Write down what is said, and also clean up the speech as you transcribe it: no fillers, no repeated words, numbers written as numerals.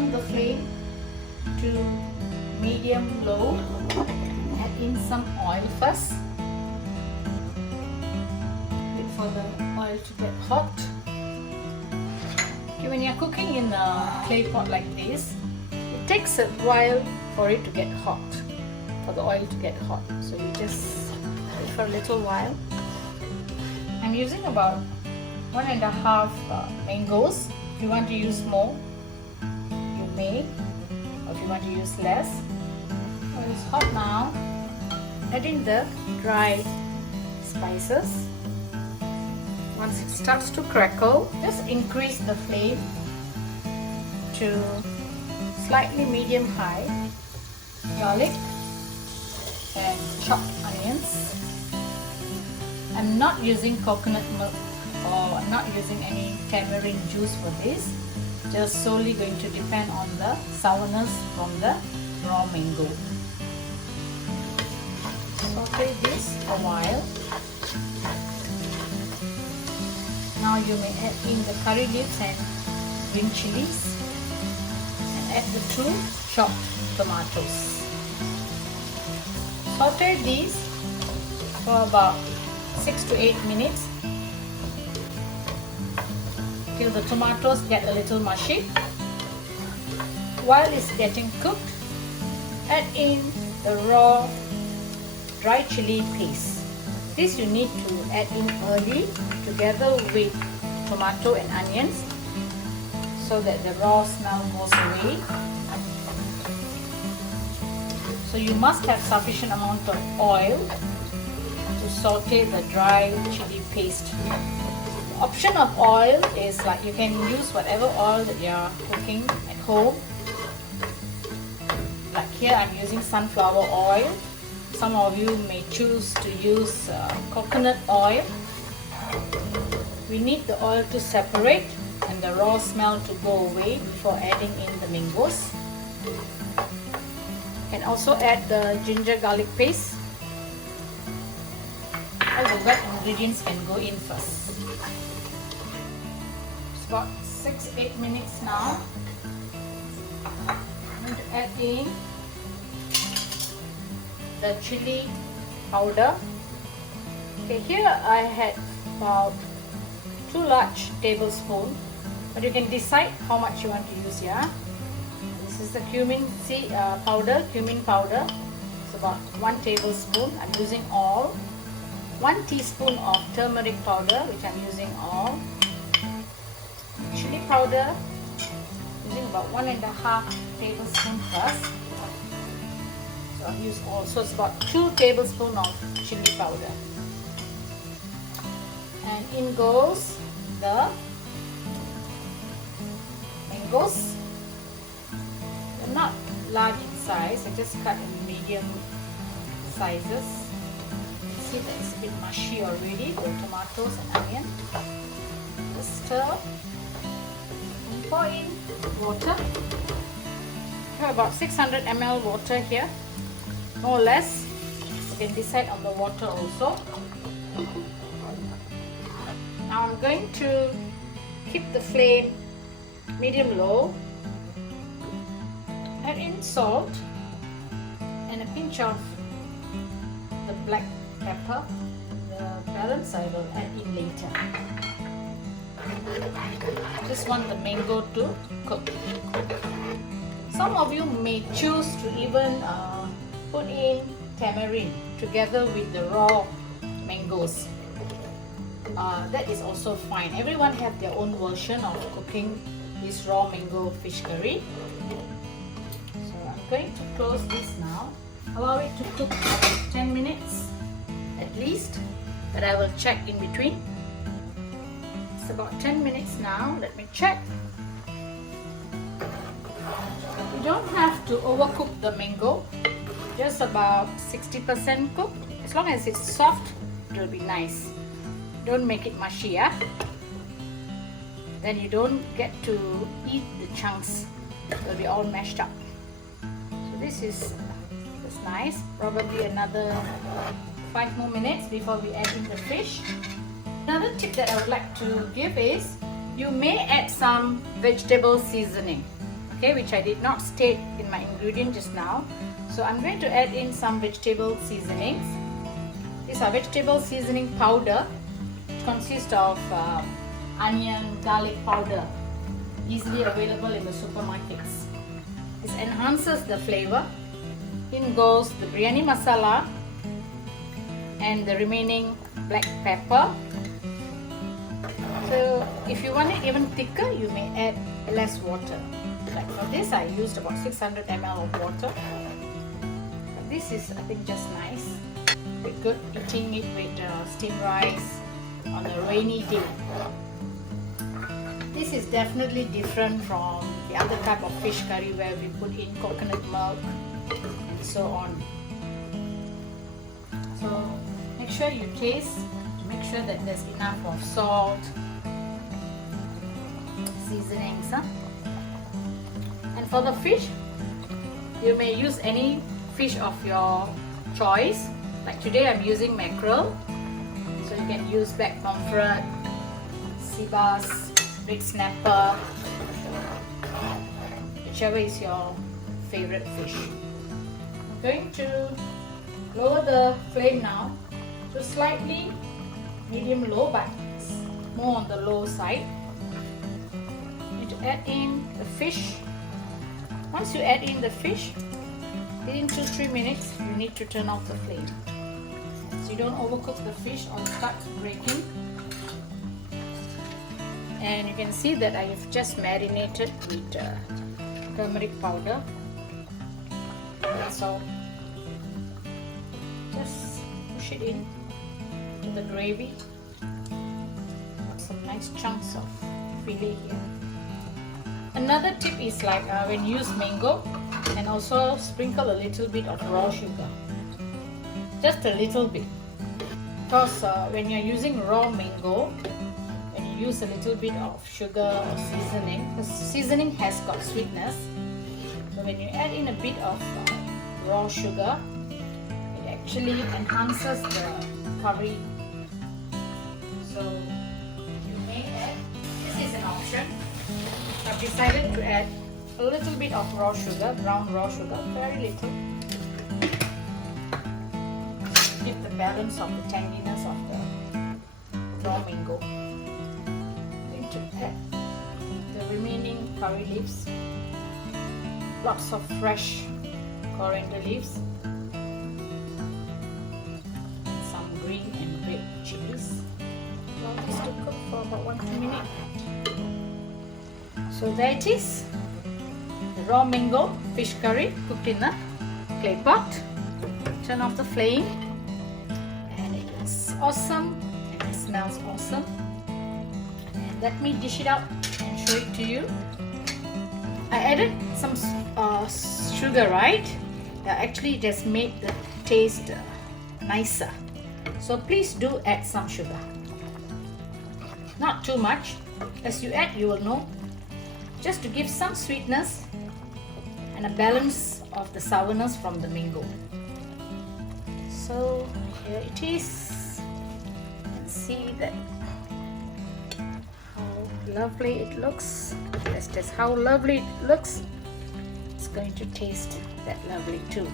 on the flame to medium low. Add in some oil first. Wait for the oil to get hot. Okay, when you're cooking in a clay pot like this, it takes a while for it to get hot, for the oil to get hot. So you just wait for a little while. I'm using about 1.5 mangoes. If you want to use more, you may, or if you want to use less. Well, it's hot now. Add in the dry spices. Once it starts to crackle, just increase the flame to slightly medium high. Garlic and chopped onions. I'm not using coconut milk, or I'm not using any tamarind juice for this. Just solely going to depend on the sourness from the raw mango. Saute this a while. Now you may add in the curry leaves and green chillies, and add the 2 chopped tomatoes. Saute these for about 6 to 8 minutes till the tomatoes get a little mushy. While it's getting cooked, add in the raw dry chili paste. This you need to add in early together with tomato and onions so that the raw smell goes away. So you must have sufficient amount of oil to saute the dry chili paste. The option of oil is like you can use whatever oil that you are cooking at home. Like here I'm using sunflower oil. Some of you may choose to use coconut oil. We need the oil to separate and the raw smell to go away before adding in the mangoes. And also add the ginger garlic paste. All the wet ingredients can go in first. It's about 6-8 minutes now. I'm going to add in the chili powder. Okay, here I had about 2 large tablespoons, but you can decide how much you want to use here. This is the cumin powder. It's about 1 tablespoon. I'm using all. 1 teaspoon of turmeric powder, which I'm using all. Chili powder, using about 1.5 tablespoons first. So I'll use all. So it's about 2 tablespoons of chili powder. And in goes the mangoes. They're not large in size, I just cut in medium sizes. You see that it's a bit mushy already, the tomatoes and onion. Just stir and pour in water. I have about 600 ml water here, more or less. You can decide on the water also. Now I'm going to keep the flame medium low. Add in salt and a pinch of the black pepper. The balance I will add in later. Just want the mango to cook. Some of you may choose to even put in tamarind together with the raw mangoes. That is also fine. Everyone have their own version of cooking this raw mango fish curry. So I'm going to close this now. Allow it to cook for 10 minutes at least, but I will check in between. It's about 10 minutes now. Let me check. You don't have to overcook the mango, just about 60% cooked. As long as it's soft, it will be nice. Don't make it mushy, yeah? Then you don't get to eat the chunks. It will be all mashed up. So this is nice. Probably another 5 more minutes before we add in the fish. Another tip that I would like to give is you may add some vegetable seasoning. okay, which I did not state in my ingredient just now. So I'm going to add in some vegetable seasonings. These are vegetable seasoning powder. It consists of onion, garlic powder, easily available in the supermarkets. This enhances the flavor. In goes the biryani masala and the remaining black pepper. So if you want it even thicker, you may add less water. Like for this, I used about 600 ml of water. But this is, I think, just nice. We're good eating it with steamed rice on a rainy day. This is definitely different from the other type of fish curry where we put in coconut milk and so on. So make sure you taste, make sure that there's enough of salt, seasonings. And for the fish, you may use any fish of your choice. Like today I'm using mackerel, so you can use black pomfret, sea bass, red snapper, whichever is your favorite fish. I'm going to lower the flame now to slightly medium low, but more on the low side. You need to add in the fish. Once you add in the fish, within 2-3 minutes you need to turn off the flame, so you don't overcook the fish or it starts breaking. And you can see that I have just marinated with turmeric powder. That's all. Just push it in to the gravy. Got some nice chunks of fillet here. Another tip is like when you use mango, and also sprinkle a little bit of raw sugar. Just a little bit. Because when you're using raw mango, when you use a little bit of sugar or seasoning, the seasoning has got sweetness. So when you add in a bit of raw sugar, it actually enhances the curry. So you may add, this is an option. I've decided to add a little bit of raw sugar, brown raw sugar, very little. Give the balance of the tanginess of the raw mango. I'm going to add the remaining curry leaves, lots of fresh coriander leaves, and some green and red chillies. Allow this to cook for about 1-2 minutes. So there it is, the raw mango fish curry cooked in a clay pot. Turn off the flame, and it looks awesome and it smells awesome. And let me dish it out and show it to you. I added some sugar, right? Actually it has made the taste nicer. So please do add some sugar. Not too much. As you add, you will know. Just to give some sweetness and a balance of the sourness from the mango. So here it is. You can see that how lovely it looks. Let's test how lovely it looks. It's going to taste that lovely too.